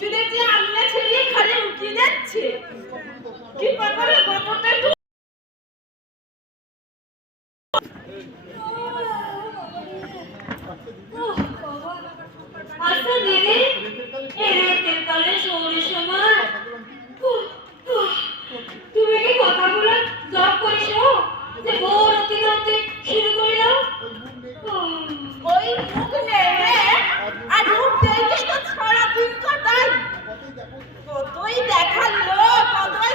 উঁচু দেখছি আলনা ছেড়িয়ে খালি উঠিয়ে যাচ্ছে কি করে কতটা আচ্ছা দিদি এই রাতের কালে শহরের সময় তুমি কি কথাগুলো জব করিস যে ভোর হতে হতে শুরু করে দাও ওই মুখ নেই রে আর মুখ দেখে তো সারা দিন কাটাই কতই দেখালো কতই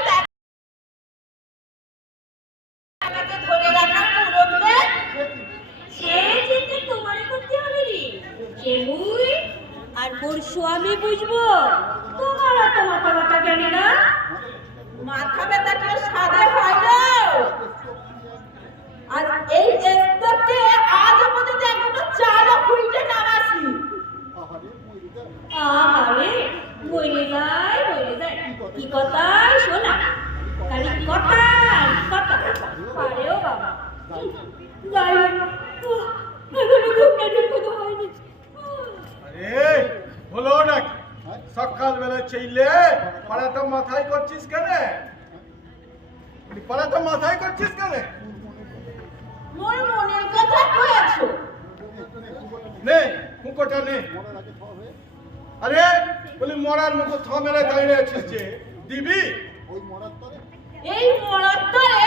দেখাতে ধরে রাখার মুরব্বে সে চিন্তা তোমারই করতে হবে রে সে মুই আর মোর স্বামী বুঝবো তোমার এত মাথা ব্যথা কেন না মাথা ব্যথা কেউ সাদে হয় না আর এই স্তরতে আজ পর্যন্ত একটা চালও খুঁজে নামাসি আরে বইলে যায় কি কথা শোনা খালি কথা আরেও বাবা যাই না এখনো ঘুমটাটির কথা হয়নি আরে হলো নাকি সকালবেলা চাইলে পাড়াটা মাথায় করছিস কেন পাড়াটা মাথায় করছিস কেন মোর মনের কথা কয়েছো নে মুখটা নে আরে বলি মরার মুখ থ মেরে দাঁড়িয়ে আছিস যে দিবি এই মরার তরে